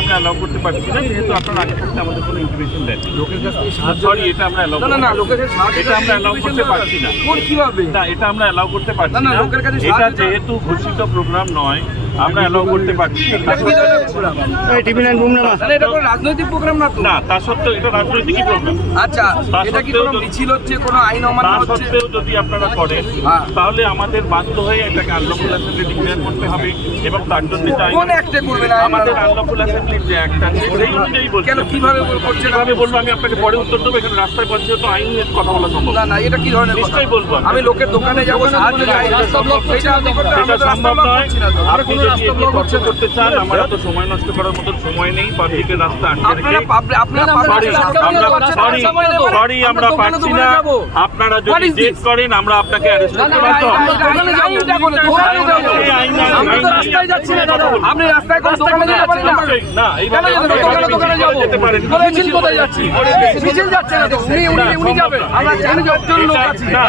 আমরা অ্যালাউ করতে পারছি না, যেহেতু আপনারা আগে থাকতে আমাদের কোনো ইনফরমেশন দেন। সরি, এটা আমরা অ্যালাউ এটা আমরা অ্যালাউ করতে পারছি না। কিভাবে না, এটা আমরা অ্যালাউ করতে পারছি না, না। লোকের কাছে এটা সাহায্য যেহেতু ঘোষিত প্রোগ্রাম নয়, আমরা অ্যালাউ করতে পারছি না। এটা কোনো রাজনৈতিক প্রোগ্রাম না তো? না, তা সত্ত্বেও এটা রাজনৈতিকই প্রোগ্রাম। আচ্ছা, তা এটা কি সত্ত্বেও কোনো মিছিল হচ্ছে, কোনো আইন অমান্য তা হচ্ছে? সত্ত্বেও যদি আপনারা করেন, হ্যাঁ। তাহলে আমাদের বাধ্য হয়ে এটাকে আনলফুল অ্যাসেম্বলি ডিক্লেয়ার করতে হবে এবং তার জন্য কোন অ্যাক্টে করবে না? আমাদের আনলফুল অ্যাসেম্বলির যে অ্যাক্ট আছে সেই অনুযায়ী বলছি। কেন, কিভাবে করছে না? কিভাবে বলবো আমি আপনাকে পরে উত্তর দেবো। এখানে রাস্তায় পৌঁছে তো আইন নিয়ে কথা বলা সম্ভব না, এটা কি ধরনের কথা? নিশ্চয়ই বলবো। আমি লোকের দোকানে যাবো, সাহায্য চাই, রাস্তা ব্লক সেটা আপনি করতে, আমরা সেটা তো রাস্তা সম্ভব ব্লক নয়। করছি না তো। আপনি যদি এই নিয়ে তর্ক করতে চান, আমরা তো সময় নষ্ট করার মতো সময় নেই। পাবলিকের রাস্তা আটকে রেখে সরি আমরা পাচ্ছি না। আপনারা যদি জেদ করেন, আমরা আপনাকে অ্যারেস্ট করতে বাধ্য হব। আপনি রাস্তায় কোন দোকানে যাবেন না? না, এইভাবে দোকানে যাবো, যেতে পারেন। মিছিল কোথায় যাচ্ছি? মিছিল যাচ্ছে না তো, উনি যাবেন, আমরা চারজন লোক আছি। না,